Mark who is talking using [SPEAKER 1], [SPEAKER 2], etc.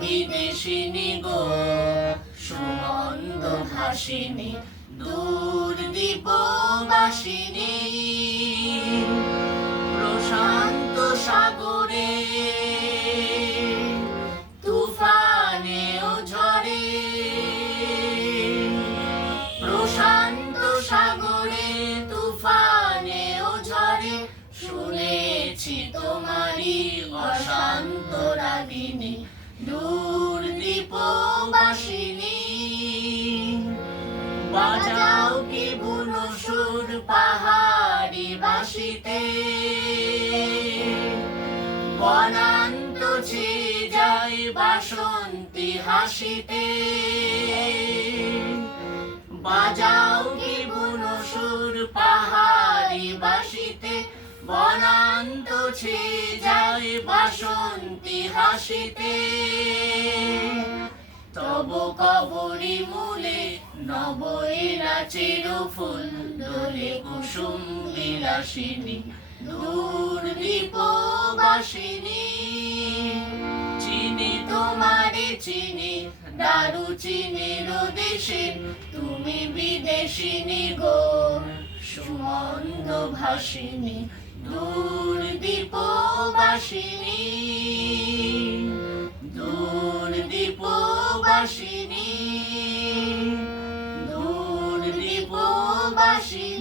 [SPEAKER 1] বিদেশিনী গো। সুমন্দ ভাসিনী দূর দীপবাসিনী প্রশান্ত সাগরে ঝড়ে। প্রশান্ত সাগরে তুফানে ও ঝড়ে। শুনেছি তোমারই অশান্ত রাগিনী দূর দীপবাসিনী বাজাও কি বুনো সুর পাহাড়ি বাসিতে? বনান্ত যায় বাসন্তী হাসিতে। বাজাও কি বুনো সুর পাহাড়ি বাসিতে? বনান্ত যায় বাসন্তী হাসিতে। তব কবরি মূলে নব এলা চির ফুল, দোলে কুসুম বিলাসিনী, দূর দীপবাসিনী। চিনি তোমারে চিনি, দারু চিনি দেশে তুমি বিদেশিনী গো। সুমন্দ ভাসিনী দূর দীপবাসিনী দূর দীপবাসিনী দূর দীপবাসিনী